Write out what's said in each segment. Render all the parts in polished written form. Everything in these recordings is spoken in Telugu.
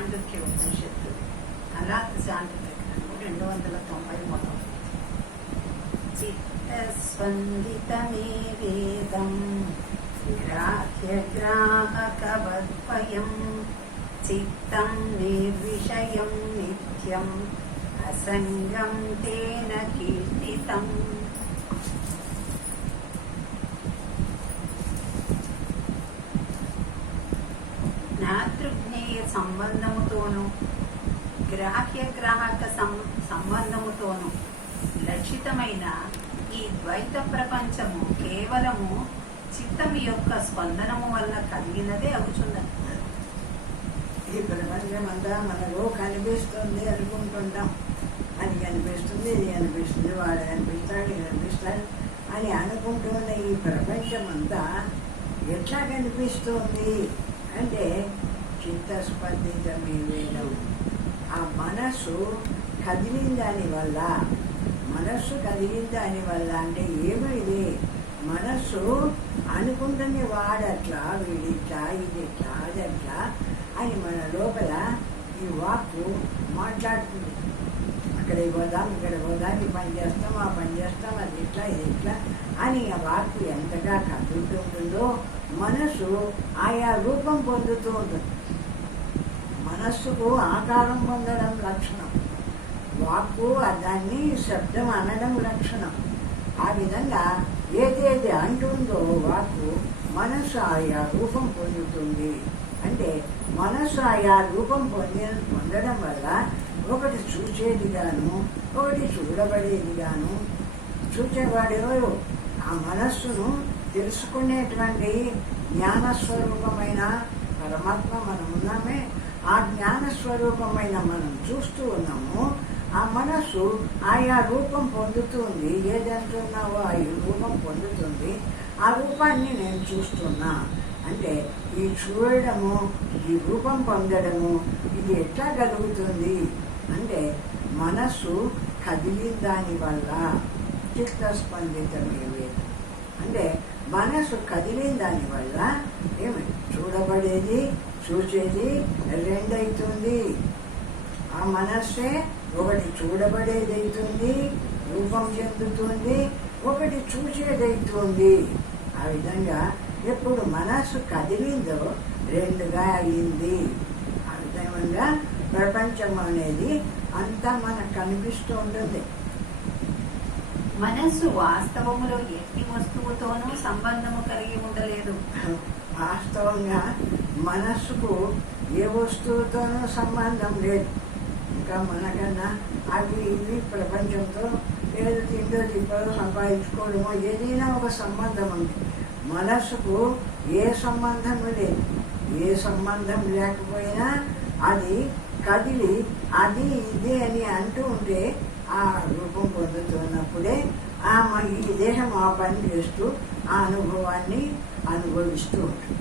మాండుక్య ఉపనిషత్తు అలా శాంతి ప్రకటనలు 290 మొదలు. చిత్తస్పందితమే వేదం గ్రాహ్యగ్రాహకవద్వయం చిత్తం నిర్విషయం నిత్యం అసంగం తేన కీర్తితం. జ్ఞాతృజ్ఞేయ సంబంధముతోనూ గ్రాహ్య గ్రాహక సంబంధముతోనూ లక్షితమైన ఈ ద్వైత ప్రపంచము కేవలము చిత్తము యొక్క స్పందనము వల్ల కలిగినదే అవుతున్నది. ఈ ప్రపంచం అంతా మనలో కనిపిస్తుంది అనుకుంటుంటాం. అది కనిపిస్తుంది, ఇది కనిపిస్తుంది, వాడు కనిపిస్తాడు, ఇది కనిపిస్తాడు అని అనుకుంటున్న ఈ ప్రపంచం అంతా ఎట్లా కనిపిస్తుంది అంటే చిత్తస్పందితమే వేదం. ఆ మనస్సు కదిలిన దానివల్ల, మనస్సు కదిలిన దానివల్ల అంటే ఏమైంది, మనస్సు అనుకుంటుంది వాడట్లా, వీడిట్లా, ఇదిట్లా, అదట్లా అని మన లోపల ఈ వాక్కు మాట్లాడుతుంది. అక్కడికి పోదాం, ఇక్కడ పోదాం, ఈ పని చేస్తాం, ఆ పని చేస్తాం, అది ఇట్లా, ఇది ఇట్లా అని ఆ వాక్కు ఎంతగా కదులుతుంటుందో మనస్సు ఆయా రూపం పొందుతూ ఉంటుంది. మనస్సుకు ఆకారం పొందడం లక్షణం, వాక్కు దాన్ని శబ్దం అనడం లక్షణం. ఆ విధంగా ఏదేది అంటుందో వాక్కు మనస్సు ఆయా రూపం పొందుతుంది. అంటే మనస్సు ఆయా రూపం పొందడం వల్ల ఒకటి చూచేదిగాను, ఒకటి చూడబడేదిగాను, చూచేవాడెవరు ఆ మనస్సును తెలుసుకునేటువంటి జ్ఞానస్వరూపమైన పరమాత్మ మనం ఉన్నామే. ఆ జ్ఞానస్వరూపమైన మనం చూస్తూ ఉన్నాము. ఆ మనస్సు ఆయా రూపం పొందుతుంది. ఏదంటున్నావో ఆ రూపం పొందుతుంది. ఆ రూపాన్ని నేను చూస్తున్నా అంటే ఈ చూడడము, ఈ రూపం పొందడము ఇది ఎట్లా కలుగుతుంది అంటే మనస్సు కదిలిన దాని వల్ల. చిత్తస్పందితమే వేదం అంటే మనస్సు కదిలిన దాని వల్ల ఏమి చూడబడేది, చూసేది రెండైతుంది. ఆ మనస్సే ఒకటి చూడబడేది అవుతుంది, రూపం చెందుతుంది, ఒకటి చూసేదైతుంది. ఆ విధంగా ఎప్పుడు మనస్సు కదిలిందో రెండుగా అయింది. ఆ విధంగా ప్రపంచం అనేది అంతా మనకు కనిపిస్తూ ఉంటుంది. మనస్సు వాస్తవములో ఎట్టి వస్తువుతోనూ సంబంధము కలిగి ఉండలేదు. వాస్తవంగా మనస్సుకు ఏ వస్తువుతోనూ సంబంధం లేదు. ఇంకా మనకన్నా అవి ఇవి ప్రపంచంతో లేదు తిండో తిప్పదో సంపాదించుకోవడమో ఏదైనా ఒక సంబంధం ఉంది. మనస్సుకు ఏ సంబంధం లేదు. ఏ సంబంధం లేకపోయినా అది కదిలి అది ఇది అని అంటూ ఉంటే ఆ రూపం పొందుతున్నప్పుడే ఈ దేహం ఆ పని చేస్తూ ఆ అనుభవాన్ని అనుభవిస్తూ ఉంటుంది.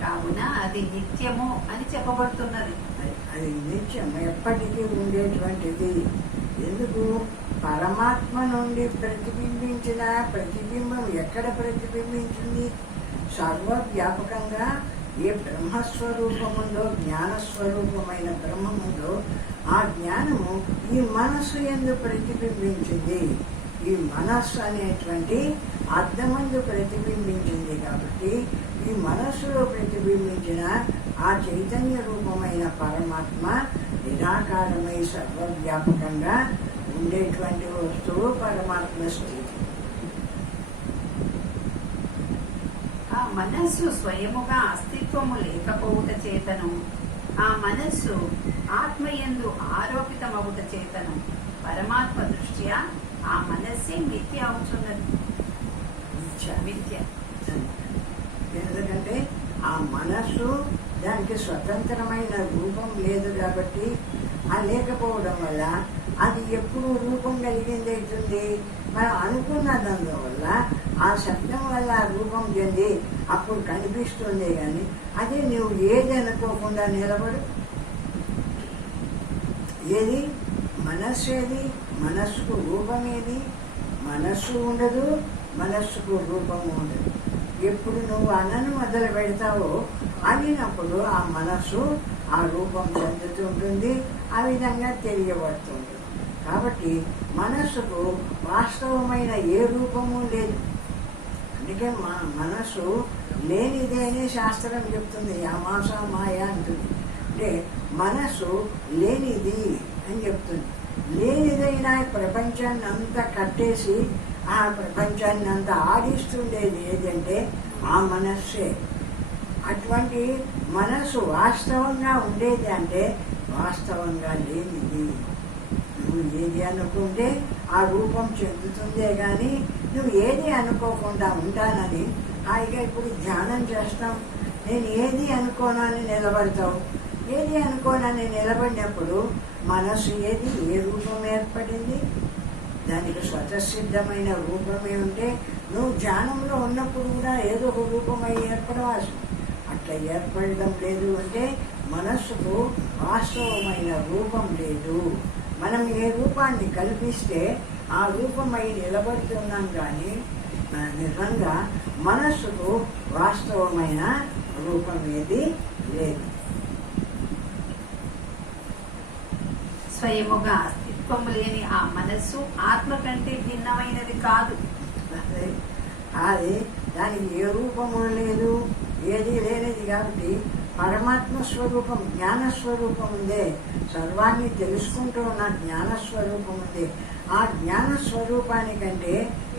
కావున అది నిత్యము అని చెప్పబడుతున్నది. అది నిత్యం ఎప్పటికీ ఉండేటువంటిది. ఎందుకు పరమాత్మ నుండి ప్రతిబింబించిన ప్రతిబింబం ఎక్కడ ప్రతిబింబించింది? సర్వవ్యాపకంగా ఏ బ్రహ్మస్వరూపముందో, జ్ఞానస్వరూపమైన బ్రహ్మముందో ఆ జ్ఞానము ఈ మనస్సు యందు ప్రతిబింబించింది. ఈ మనస్సు అనేటువంటి అర్థమందు ప్రతిబింబించింది. కాబట్టి ఈ మనస్సులో ప్రతిబింబించిన ఆ చైతన్య రూపమైన పరమాత్మ నిరాకారమై సర్వవ్యాపకంగా ఉండేటువంటి వస్తువు పరమాత్మ స్థితి. ఆ మనస్సు స్వయముగా అస్తిత్వము లేకపోవుట చేతను, ఆ మనస్సు ఆత్మయందు ఆరోపితమవుట చేతను పరమాత్మ దృష్ట్యా ఆ మనస్సే మిథ్య అవుతున్నది. మిథ్య ఎందుకంటే ఆ మనస్సు దానికి స్వతంత్రమైన రూపం లేదు కాబట్టి ఆ లేకపోవడం వల్ల అది ఎప్పుడు రూపం కలిగింది అవుతుంది. మనం అనుకున్నందువల్ల ఆ శబ్దం వల్ల ఆ రూపం చెంది అప్పుడు కనిపిస్తుంది. కానీ అదే నువ్వు ఏది అనుకోకుండా నిలబడు. ఏది మనస్సు, ఏది మనస్సుకు రూపం, ఏది మనస్సు ఉండదు, మనస్సుకు రూపము ఉండదు. ఎప్పుడు నువ్వు అనను మొదలు పెడతావో అయినప్పుడు ఆ మనస్సు ఆ రూపం చెందుతుంటుంది, ఆ విధంగా తెలియబడుతుంది. కాబట్టి మనస్సుకు వాస్తవమైన ఏ రూపము లేదు. అందుకే మనస్సు లేనిదే అని శాస్త్రం చెప్తుంది, యామాస మాయ అంటుంది. అంటే మనస్సు లేనిది అని చెప్తుంది. లేనిదైనా ప్రపంచాన్ని అంతా కట్టేసి ఆ ప్రపంచాన్ని అంతా ఆడిస్తుండేది ఏదంటే ఆ మనస్సే. అటువంటి మనస్సు వాస్తవంగా ఉండేది అంటే వాస్తవంగా లేనిది. నువ్వు ఏది అనుకుంటే ఆ రూపం చెందుతుందే కానీ నువ్వు ఏది అనుకోకుండా ఉంటానని హాయిగా ఇప్పుడు ధ్యానం చేస్తాం. నేను ఏది అనుకోనని నిలబడతావు. ఏది అనుకోనని నిలబడినప్పుడు మనస్సు ఏది, ఏ రూపం ఏర్పడింది? దానికి స్వతసిద్ధమైన రూపమే ఉంటే నువ్వు ధ్యానంలో ఉన్నప్పుడు కూడా ఏదో ఒక రూపమై ఏర్పడవచ్చు. అట్లా ఏర్పడడం లేదు అంటే మనస్సుకు వాస్తవమైన రూపం లేదు. మనం ఏ రూపాన్ని కల్పిస్తే ఆ రూపమై నిలబడుతున్నాం కానీ నిజంగా మనస్సుకు వాస్తవమైన రూపం ఏది లేదు. స్వయముగా అస్తిత్వం లేని ఆ మనస్సు ఆత్మ కంటే భిన్నమైనది కాదు. అది దానికి ఏ రూపము లేదు, ఏది లేనిది. కాబట్టి పరమాత్మ స్వరూపం, జ్ఞానస్వరూపం ఉందే, సర్వాన్ని తెలుసుకుంటూ ఉన్న జ్ఞానస్వరూపం ఉంది. ఆ జ్ఞానస్వరూపానికంటే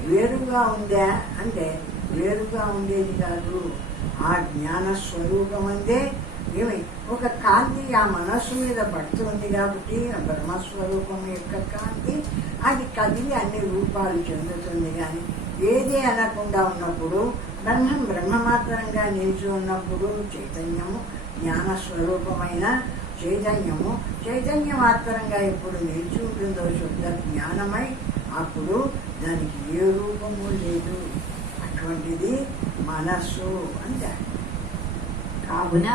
వేరుగా ఉందా అంటే వేరుగా ఉండేది కాదు. ఆ జ్ఞానస్వరూపం అందే ఏమి ఒక కాంతి ఆ మనస్సు మీద పడుతుంది కాబట్టి ఆ బ్రహ్మస్వరూపం యొక్క కాంతి అది కదిలి అన్ని రూపాలు చెందుతుంది. కానీ ఏది అనకుండా ఉన్నప్పుడు బ్రహ్మమాత్రంగా నిలిచి ఉన్నప్పుడు చైతన్యము, జ్ఞానస్వరూపమైన చైతన్యము చైతన్య మాత్రంగా ఎప్పుడు నిలిచి ఉంటుందో శుద్ధ జ్ఞానమై అప్పుడు దానికి ఏ రూపము లేదు. అటువంటిది మనస్సు అంటారు. కావున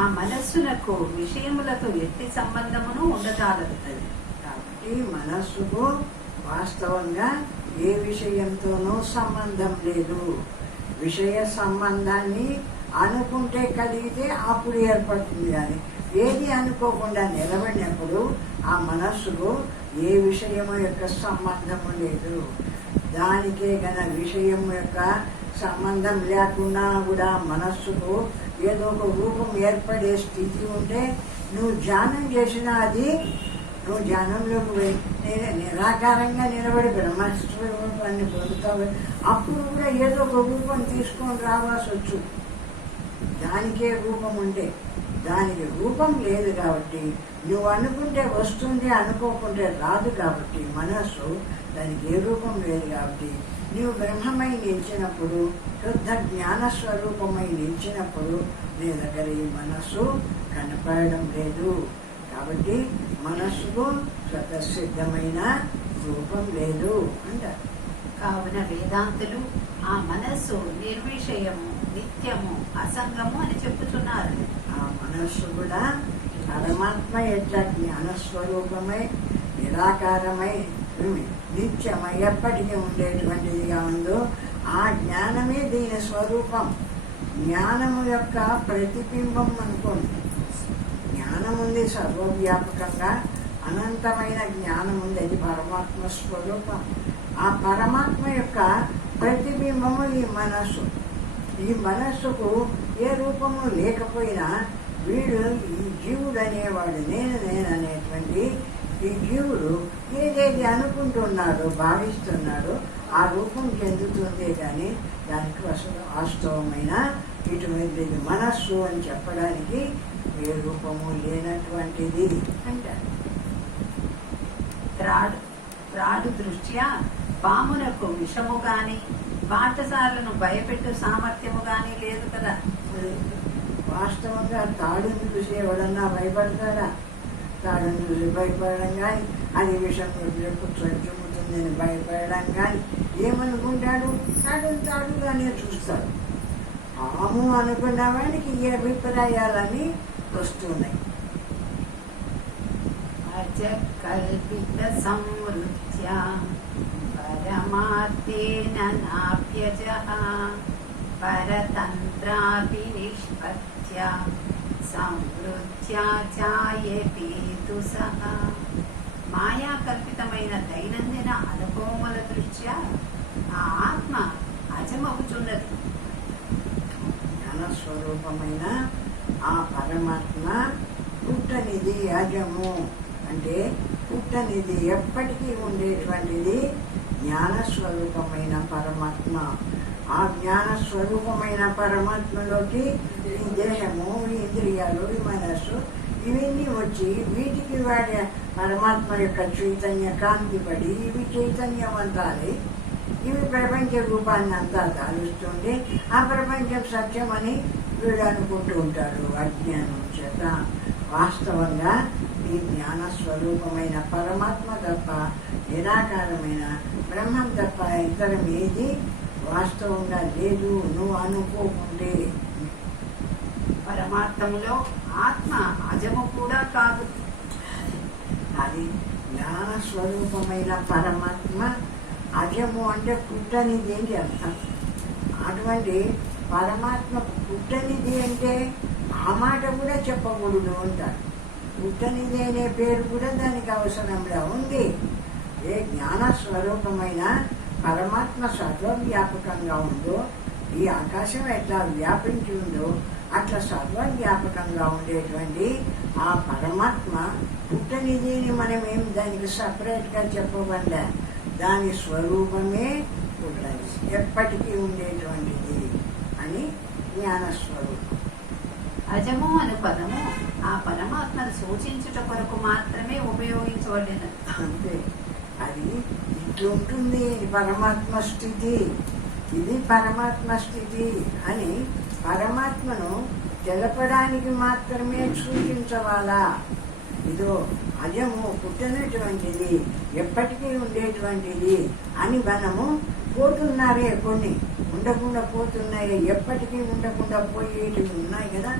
ఆ మనస్సునకు విషయములతో ఎట్టి సంబంధమును ఉండజాలదు. కాబట్టి మనస్సుకు వాస్తవంగా ఏ విషయంతోనూ సంబంధం లేదు. విషయ సంబంధాన్ని అనుకుంటే కలిగితే అప్పుడు ఏర్పడుతుంది. కానీ ఏది అనుకోకుండా నిలబడినప్పుడు ఆ మనస్సుకు ఏ విషయము యొక్క సంబంధము లేదు. దానికే గన విషయం యొక్క సంబంధం లేకుండా కూడా మనస్సుకు ఏదో ఒక రూపం ఏర్పడే స్థితి ఉంటే నువ్వు ధ్యానం చేసినా అది నువ్వు ధ్యానంలోకి పోయి నిరాకారంగా నిలబడి బ్రహ్మస్వరూపాన్ని పొందుతావు. అప్పుడు కూడా ఏదో ఒక రూపం తీసుకొని రావాల్సి వచ్చు. దానికే రూపం ఉంటే దానికి రూపం లేదు కాబట్టి నువ్వు అనుకుంటే వస్తుంది, అనుకోకుంటే రాదు. కాబట్టి మనస్సు దానికి ఏ రూపం లేదు కాబట్టి నీవు బ్రహ్మమై నిలిచినప్పుడు, శుద్ధ జ్ఞానస్వరూపమై నిలిచినప్పుడు నీ దగ్గర ఈ మనస్సు కనపడడం లేదు. కాబట్టి మనస్సుకు స్వతసిద్ధమైన రూపం లేదు అంటారు. కావున వేదాంతులు ఆ మనస్సు నిర్విషయము, నిత్యము, అసంగము అని చెప్పుతున్నారు. ఆ మనస్సు కూడా పరమాత్మ ఎట్లా జ్ఞానస్వరూపమై నిరాకారమై నిత్యమై ఎప్పటికీ ఉండేటువంటిదిగా ఉందో ఆ జ్ఞానమే దీని స్వరూపం. జ్ఞానము యొక్క ప్రతిబింబం అనుకోండి. జ్ఞానం ఉంది సర్వవ్యాపకంగా, అనంతమైన జ్ఞానం ఉంది, అది పరమాత్మ స్వరూపం. ఆ పరమాత్మ యొక్క ప్రతిబింబము ఈ మనస్సు. ఈ మనస్సుకు ఏ రూపము లేకపోయినా వీడు ఈ జీవుడు అనేవాడు, నేననేటువంటి ఈ జీవుడు ఏదేది అనుకుంటున్నాడో భావిస్తున్నాడో ఆ రూపం చెందుతుందే కానీ దానికి అసలు వాస్తవమైన ఇటువంటిది మనస్సు అని చెప్పడానికి ఏ రూపము లేనటువంటిది అంటారు. త్రాడు దృష్ట్యా పామునకు విషము గాని, బాటసారులను భయపెట్టు సామర్థ్యము గాని లేదు కదా. వాస్తవంగా తాడుని చూసి ఎవడన్నా భయపడతాడా? తాడుని చూసి భయపడడం కానీ, అది విషం చుమ్ముతుందని భయపడడం కానీ ఏమనుకుంటాడు? తాడుగానే చూస్తాడు. పాము అనుకున్న వాడికి ఈ అభిప్రాయాలని వస్తున్నాయి. కల్పిత సంవృత్య పరమార్థేన నాప్యజః పరతంత్రాపి నిష్పత్య విద్యా సంవృత్యా ఛాయేతు సహా. మాయా కల్పితమైన దైనందిన అనుభవముల దృష్ట్యా ఆ ఆత్మ అజమవుతున్నది. జ్ఞానస్వరూపమైన ఆ పరమాత్మ పుట్టనిది, అజము అంటే పుట్టనిది, ఎప్పటికీ ఉండేటువంటిది జ్ఞానస్వరూపమైన పరమాత్మ. ఆ జ్ఞానస్వరూపమైన పరమాత్మలోకి ఈ దేహము, ఈ ఇంద్రియాలు, ఈ మనస్సు ఇవన్నీ వచ్చి వీటికి వాడి పరమాత్మ యొక్క చైతన్య కాంతి పడి ఇవి చైతన్యవంతాలి. ఇవి ప్రపంచ రూపాన్ని అంతా దాలుస్తుంటే ఆ ప్రపంచం సత్యమని వీడు అనుకుంటూ ఉంటాడు అజ్ఞానం చేత. వాస్తవంగా ఈ జ్ఞానస్వరూపమైన పరమాత్మ తప్ప, నిరాకారమైన బ్రహ్మం తప్ప ఇతరం ఏది వాస్తవంగా లేదు నువ్వు అనుకోకుంటే. పరమాత్మలో ఆత్మ అజము కూడా కాదు. అది జ్ఞానస్వరూపమైన పరమాత్మ అజము అంటే పుట్టనిది ఏంటి అర్థం. అటువంటి పరమాత్మ పుట్టనిది అంటే ఆ మాట కూడా చెప్పకూడదు అంటారు. పుట్టనిది అనే పేరు కూడా దానికి అవసరంగా ఉంది. ఏ జ్ఞానస్వరూపమైన పరమాత్మ సర్వవ్యాపకంగా ఉందో, ఈ ఆకాశం ఎట్లా వ్యాపించి ఉందో అట్లా సర్వవ్యాపకంగా ఉండేటువంటి ఆ పరమాత్మ పుట్టనిధిని మనం ఏం దానికి సపరేట్గా చెప్పబడ్డా, దాని స్వరూపమే పుట్టనిది, ఎప్పటికీ ఉండేటువంటిది అని జ్ఞానస్వరూపం. అజము అను పదము ఆ పరమాత్మను సూచించుట కొరకు మాత్రమే ఉపయోగించబడినది. అంతే. అది ఇట్లుంటుంది పరమాత్మ స్థితి, ఇది పరమాత్మ స్థితి అని పరమాత్మను తెలపడానికి మాత్రమే సూచించవాలా. ఇదో అజము పుట్టినటువంటిది, ఎప్పటికీ ఉండేటువంటిది అని మనము పోతున్నారే, కొన్ని ఉండకుండా పోతున్నాయి, ఎప్పటికీ ఉండకుండా పోయేటివి ఉన్నాయి కదా,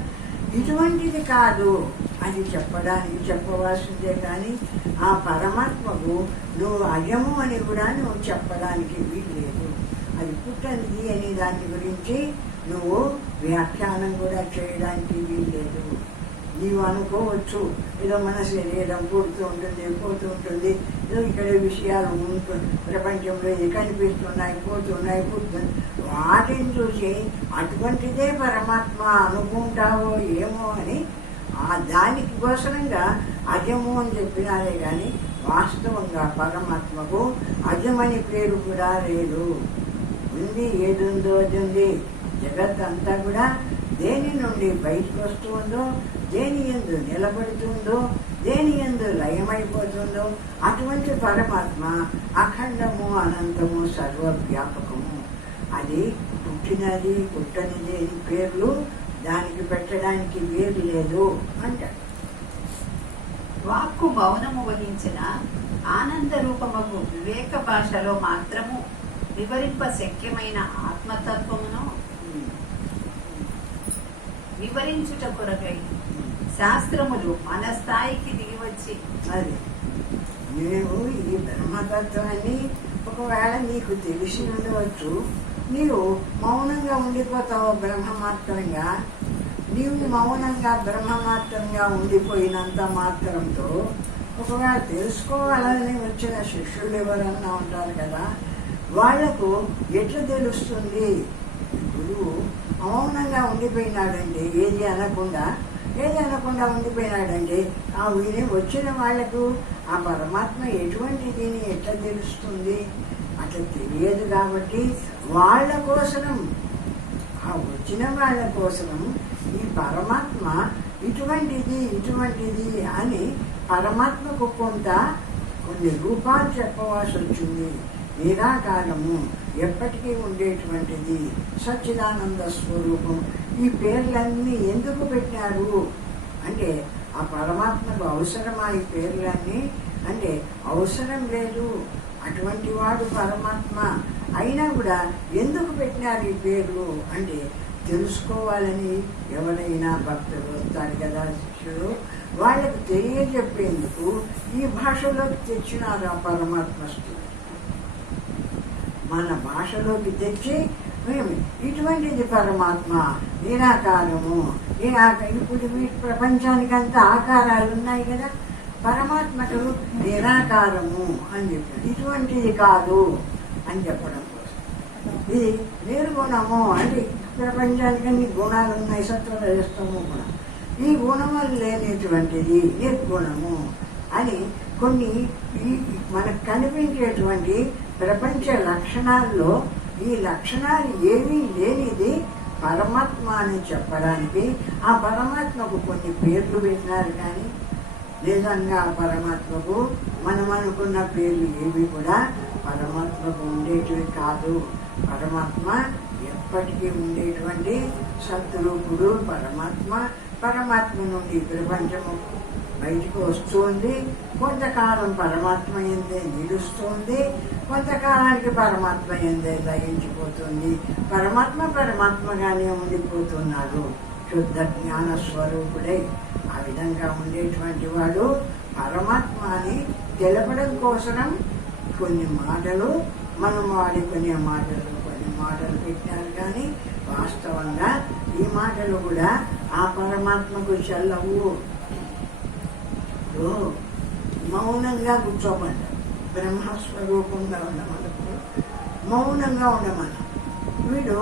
ఇటువంటిది కాదు అది చెప్పడానికి చెప్పవలసిందే. కానీ ఆ పరమాత్మకు నువ్వు అజము అని కూడా నువ్వు చెప్పడానికి వీల్లేదు. అది పుట్టనిది అని దాని గురించి నువ్వు వ్యాఖ్యానం కూడా చేయడానికి వీల్లేదు. నీవు అనుకోవచ్చు ఏదో మన శరీరం పుడుతూ ఉంటుంది, పోతూ ఉంటుంది, ఏదో ఇక్కడ విషయాలు ప్రపంచంలో ఇది కనిపిస్తున్నాయి, పోతున్నాయి, పుడుతుంది, వాటిని చూసి అటువంటిదే పరమాత్మ అనుకుంటావో ఏమో అని దానికి కోసంగా అజము అని చెప్పినారే కానీ వాస్తవంగా పరమాత్మకు అజమని పేరు కూడా లేదు. ఉంది, ఏది ఉందో అది ఉంది. జగత్ అంతా కూడా దేని నుండి బయటకు వస్తుందో, దేని యందు నిలబడుతుందో, దేని యందు లయమైపోతుందో అటువంటి పరమాత్మ అఖండము, అనంతము, సర్వవ్యాపకము. అది పుట్టినది, పుట్టనిది అని పేర్లు దానికి పెట్టడానికి వేరు లేదు అంటారు. వాక్కు మౌనము వహించిన ఆనంద రూపముకు వివేక భాషలో మాత్రము వివరింప శక్యమైన ఆత్మతత్వమును వివరించుట కొరకై శాస్త్రములు మన స్థాయికి దిగివచ్చి అది మేము ఈ బ్రహ్మతత్వాన్ని ఒకవేళ నీకు తెలిసి ఉండవచ్చు, నీవు మౌనంగా ఉండిపోతావు బ్రహ్మమాత్రంగా. నీవు మౌనంగా బ్రహ్మమాత్రంగా ఉండిపోయినంత మాత్రంతో ఒకవేళ తెలుసుకోవాలని వచ్చిన శిష్యులు ఎవరన్నా ఉంటారు కదా, వాళ్లకు ఎట్లా తెలుస్తుంది? గురువు మౌనంగా ఉండిపోయినాడంటే ఏది అనకుండా ఉండిపోయినాడంటే ఆ విని వచ్చిన వాళ్లకు ఆ పరమాత్మ ఎటువంటిది ఎట్లా తెలుస్తుంది? అట్లా తెలియదు. కాబట్టి వాళ్ళ కోసరం, ఆ వచ్చిన వాళ్ళ కోసరం ఈ పరమాత్మ ఇటువంటిది అని పరమాత్మకు కొన్ని రూపాలు చెప్పవలసి వచ్చింది. నిరాకారము, ఎప్పటికీ ఉండేటువంటిది, సచ్చిదానంద స్వరూపం. ఈ పేర్లన్నీ ఎందుకు పెట్టారు అంటే ఆ పరమాత్మకు అవసరమా ఈ పేర్లన్నీ అంటే అవసరం లేదు. అటువంటి వాడు పరమాత్మ అయినా కూడా ఎందుకు పెట్టినారు ఈ పేర్లు అంటే తెలుసుకోవాలని ఎవరైనా భక్తులు వస్తారు కదా శిష్యులు, వాళ్ళకు తెలియజెప్పేందుకు ఈ భాషలోకి తెచ్చినారు ఆ పరమాత్మ స్థితి. మన భాషలోకి తెచ్చి ఇటువంటిది పరమాత్మ నిరాకారము. ఇప్పుడు వీటి ప్రపంచానికంతా ఆకారాలు ఉన్నాయి కదా, పరమాత్మకు నిరాకారము అని చెప్పారు. ఇటువంటిది కాదు అని చెప్పడం కోసం. ఇది నిర్గుణము అంటే ప్రపంచానికి అన్ని గుణాలు ఉన్నాయి, సత్వరజస్తము గుణం. ఈ గుణములు లేనిటువంటిది నిర్గుణము అని కొన్ని మనకు కనిపించేటువంటి ప్రపంచ లక్షణాల్లో ఈ లక్షణాలు ఏమీ లేనిది పరమాత్మ అని చెప్పడానికి ఆ పరమాత్మకు కొన్ని పేర్లు పెట్టినారు. కానీ నిజంగా ఆ పరమాత్మకు మనం అనుకున్న పేర్లు ఏవి కూడా పరమాత్మకు ఉండేటివి కాదు. పరమాత్మ ఎప్పటికీ ఉండేటువంటి సద్రూపుడు పరమాత్మ. పరమాత్మ నుండి ప్రపంచము బయటకు వస్తుంది. కొంతకాలం పరమాత్మ ఎందే నిలుస్తుంది, కొంతకాలానికి పరమాత్మ ఎందే లయించిపోతుంది. పరమాత్మగానే ఉండిపోతున్నారు. శుద్ధ జ్ఞాన స్వరూపుడై ఆ విధంగా ఉండేటువంటి వాడు పరమాత్మ అని తెలపడం కోసం కొన్ని మాటలు మనం వాడుకునే కొన్ని మాటలు పెట్టారు. కానీ వాస్తవంగా ఈ మాటలు కూడా ఆ పరమాత్మకు చెల్లవు. మౌనంగా కూర్చోమంటారు. బ్రహ్మస్వరూపంగా ఉండమన్నప్పుడు మౌనంగా ఉండమన్నా వీడు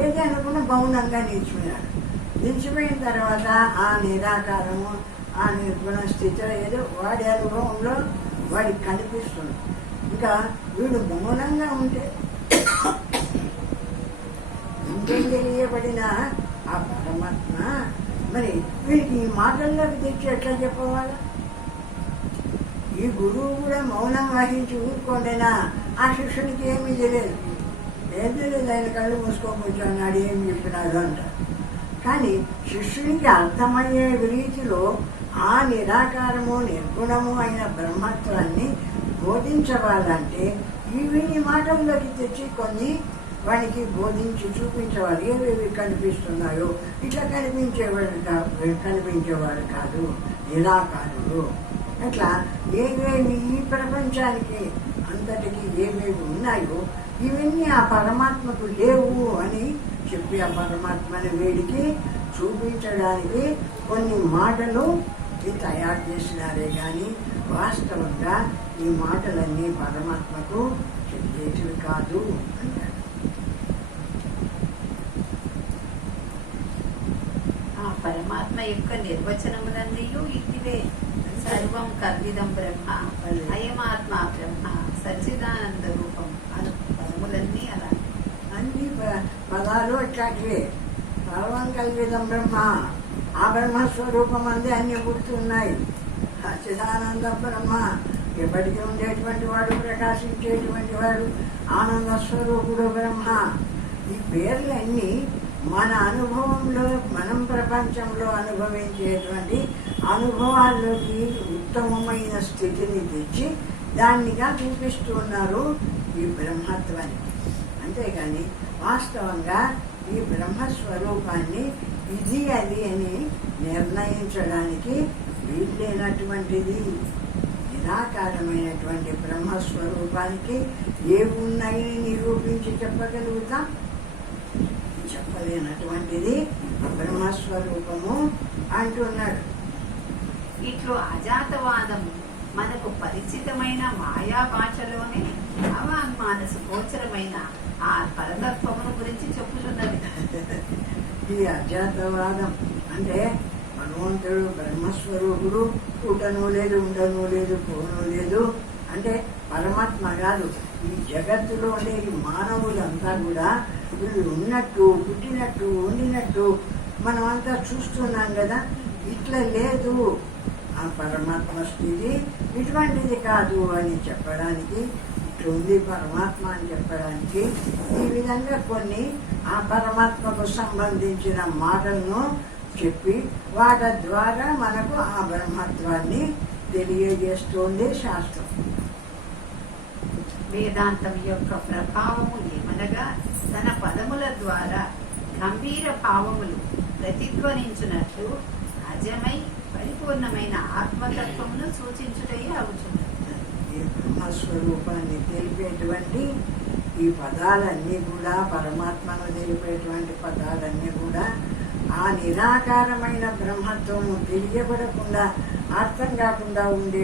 ఏది అనుకున్న మౌనంగా నిలిచిపోయాడు. నిలిచిపోయిన తర్వాత ఆ నిరాకారము ఆ నిర్గుణ స్థితిలో ఏదో వాడి అనుభవంలో వాడికి కనిపిస్తుంది. ఇంకా వీడు మౌనంగా ఉంటే తెలియబడిన ఆ పరమాత్మ మరి వీడికి ఈ మాటల్లోకి తెచ్చి ఎట్లా చెప్పవాలి? ఈ గురువు కూడా మౌనం వహించి ఊరుకోండినా ఆ శిష్యునికి ఏమీ తెలియదు. ఏం తెలియదు, ఆయన కళ్ళు మూసుకోబోతున్నాడు, ఏం చెప్పినాడు అంటారు. కానీ శిష్యునికి అర్థమయ్యే రీతిలో ఆ నిరాకారము నిర్గుణము అయిన బ్రహ్మత్వాన్ని బోధించవాలంటే వీని మాటల్లోకి తెచ్చి కొన్ని వాడికి బోధించి చూపించేవాడు. ఏవేవి కనిపిస్తున్నాయో ఇట్లా కనిపించేవాడు కాదు, నిరాకారుడు. అట్లా ఏవేవి ఈ ప్రపంచానికి అంతటికి ఏవేవి ఉన్నాయో ఇవన్నీ ఆ పరమాత్మకు లేవు అని చెప్పి ఆ పరమాత్మని వీడికి చూపించడానికి కొన్ని మాటలు తయారు చేసినారే కానీ వాస్తవంగా ఈ మాటలన్నీ పరమాత్మకు చెప్పేటివి కాదు అంటారు. ఆ పరమాత్మ యొక్క నిర్వచనములన్నీ ఇటివే. సర్వం కల్విదం బ్రహ్మ, అయమాత్మ బ్రహ్మ, సచ్చిదానంద రూపం అను పదములన్నీ అలా. అన్ని పదాలు ఇట్లాంటివే. సర్వం కల్విదం బ్రహ్మ, ఆ బ్రహ్మస్వరూపం అందే అన్ని గుర్తున్నాయి. సచ్చిదానంద బ్రహ్మ, ఎప్పటికీ ఉండేటువంటి వాడు, ప్రకాశించేటువంటి వాడు, ఆనంద స్వరూపుడు బ్రహ్మ. ఈ పేర్లన్నీ మన అనుభవంలో, మనం ప్రపంచంలో అనుభవించేటువంటి అనుభవాల్లోకి ఉత్తమమైన స్థితిని తెచ్చి దాన్నిగా చూపిస్తున్నారు ఈ బ్రహ్మత్వాన్ని. అంతేగాని వాస్తవంగా ఈ బ్రహ్మస్వరూపాన్ని ఇది అది అని నిర్ణయించడానికి వీల్లేనటువంటిది. నిరాకారమైనటువంటి బ్రహ్మస్వరూపానికి ఏమున్నాయని నిరూపించి చెప్పగలుగుతాం? చెప్పలేనటువంటిది బ్రహ్మస్వరూపము అంటున్నాడు. ఇట్లో అజాతవాదము మనకు పరిచితమైన మాయా భాషలోనే అవాంగ్మానసు గోచరమైన ఆ పరతత్వమును గురించి చెప్పుతున్నది. ఈ అజాతవాదం అంటే భగవంతుడు బ్రహ్మస్వరూపుడు, పుట్టను లేదు, ఉండను లేదు, పోను లేదు అంటే పరమాత్మ కాదు. ఈ జగత్తులో ఉండే ఈ మానవులంతా కూడా వీళ్ళు ఉన్నట్టు, పుట్టినట్టు, ఉండినట్టు మనమంతా చూస్తున్నాం కదా. ఇట్లా లేదు ఆ పరమాత్మ స్థితి, ఇటువంటిది కాదు అని చెప్పడానికి, ఇట్లా ఉంది పరమాత్మ అని చెప్పడానికి ఈ విధంగా కొన్ని ఆ పరమాత్మకు సంబంధించిన మాటలను చెప్పి వాటి ద్వారా మనకు ఆ బ్రహ్మత్వాన్ని తెలియజేస్తుంది శాస్త్రం. వేదాంతం యొక్క ప్రభావము ఏమనగా తన పదముల ద్వారా గంభీర భావములు ప్రతిధ్వనించినట్లు అజమై పరిపూర్ణమైన ఆత్మతత్వమును సూచించుటయే అవుతుంది. ఈ బ్రహ్మస్వరూపాన్ని తెలిపేటువంటి ఈ పదాలన్నీ కూడా పరమాత్మను తెలిపేటువంటి పదాలన్నీ కూడా ఆ నిరాకారమైన బ్రహ్మత్వము తెలియబడకుండా అర్థం కాకుండా ఉండే